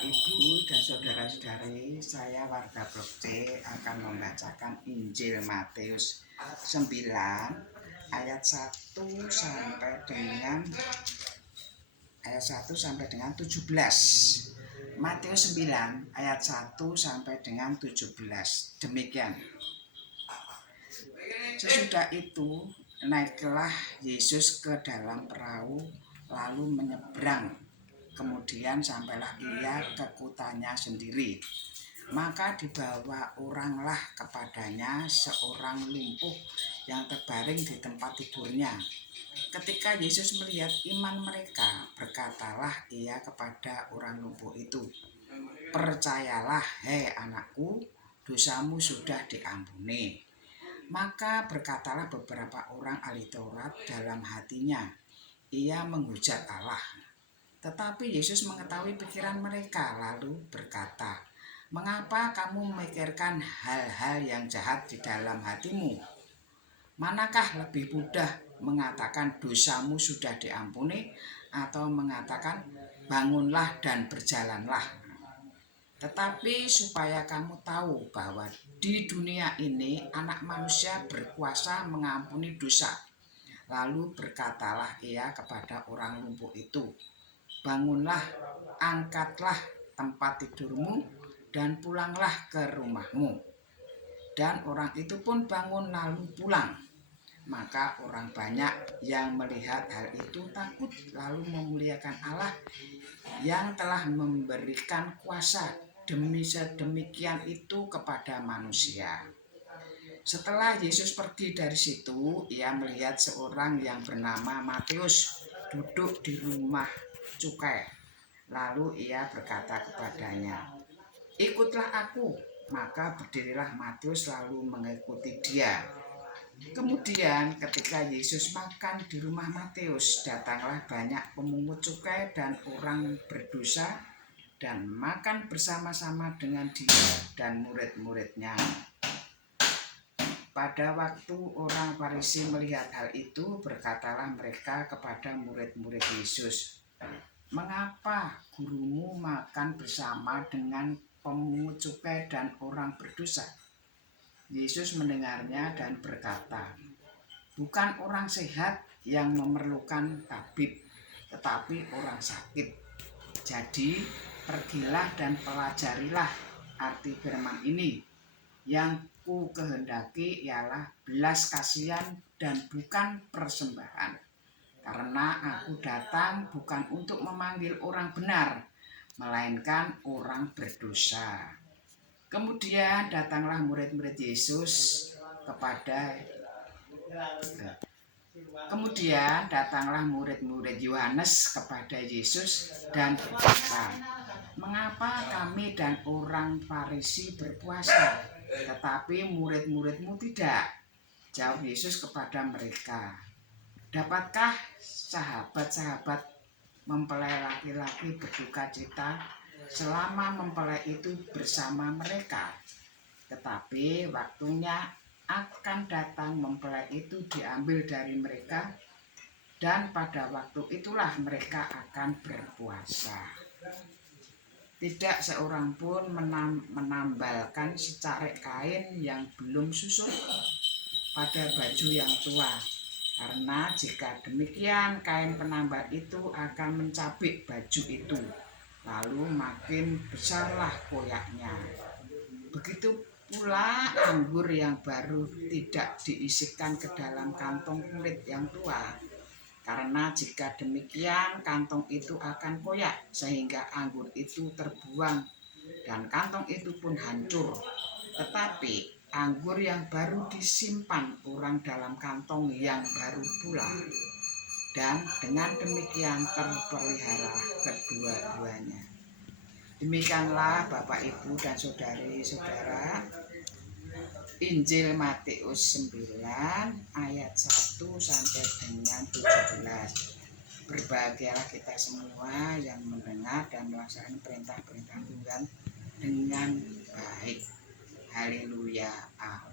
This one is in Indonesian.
Bapak, Ibu, dan saudara-saudari, saya warga Blok C akan membacakan Injil Matius 9 ayat 1 sampai dengan 17. Matius 9 ayat 1 sampai dengan 17. Demikian. Sesudah itu naiklah Yesus ke dalam perahu lalu menyeberang. Kemudian sampailah ia ke kotanya sendiri. Maka dibawa oranglah kepadanya seorang lumpuh yang terbaring di tempat tidurnya. Ketika Yesus melihat iman mereka, berkatalah ia kepada orang lumpuh itu, "Percayalah, hei anakku, dosamu sudah diampuni." Maka berkatalah beberapa orang ahli Taurat dalam hatinya, "Ia menghujat Allah." Tetapi Yesus mengetahui pikiran mereka, lalu berkata, "Mengapa kamu memikirkan hal-hal yang jahat di dalam hatimu? Manakah lebih mudah mengatakan dosamu sudah diampuni, atau mengatakan bangunlah dan berjalanlah? Tetapi supaya kamu tahu bahwa di dunia ini Anak Manusia berkuasa mengampuni dosa." Lalu berkatalah ia kepada orang lumpuh itu, "Bangunlah, angkatlah tempat tidurmu, dan pulanglah ke rumahmu." Dan orang itu pun bangun lalu pulang. Maka orang banyak yang melihat hal itu takut, lalu memuliakan Allah yang telah memberikan kuasa demi sedemikian itu kepada manusia. Setelah Yesus pergi dari situ, ia melihat seorang yang bernama Matius duduk di rumah cukai. Lalu ia berkata kepadanya, "Ikutlah aku." Maka berdirilah Matius lalu mengikuti dia. Kemudian ketika Yesus makan di rumah Matius, datanglah banyak pemungut cukai dan orang berdosa dan makan bersama-sama dengan dia dan murid-muridnya. Pada waktu orang Farisi melihat hal itu, berkatalah mereka kepada murid-murid Yesus, "Mengapa gurumu makan bersama dengan pemungut cukai dan orang berdosa?" Yesus mendengarnya dan berkata, "Bukan orang sehat yang memerlukan tabib, tetapi orang sakit. Jadi pergilah dan pelajarilah arti firman ini, yang ku kehendaki ialah belas kasihan dan bukan persembahan. Karena aku datang bukan untuk memanggil orang benar, melainkan orang berdosa." Kemudian datanglah murid-murid Yohanes kepada Yesus dan berkata, "Mengapa kami dan orang Farisi berpuasa, tetapi murid-muridmu tidak?" Jawab Yesus kepada mereka, "Dapatkah sahabat-sahabat mempelai laki-laki berduka cita selama mempelai itu bersama mereka? Tetapi waktunya akan datang mempelai itu diambil dari mereka, dan pada waktu itulah mereka akan berpuasa. Tidak seorang pun menambalkan secarek kain yang belum susut pada baju yang tua, karena jika demikian kain penambal itu akan mencabik baju itu, lalu makin besarlah koyaknya. Begitu pula anggur yang baru tidak diisikan ke dalam kantong kulit yang tua, karena jika demikian kantong itu akan koyak sehingga anggur itu terbuang dan kantong itu pun hancur. Tetapi anggur yang baru disimpan orang dalam kantong yang baru pula, dan dengan demikian terpelihara kedua-duanya." Demikianlah Bapak, Ibu, dan saudari-saudara, Injil Matius 9 ayat 1 sampai dengan 17. Berbahagialah kita semua yang mendengar dan melaksanakan perintah-perintah Tuhan dengan baik. Haleluya. Amin.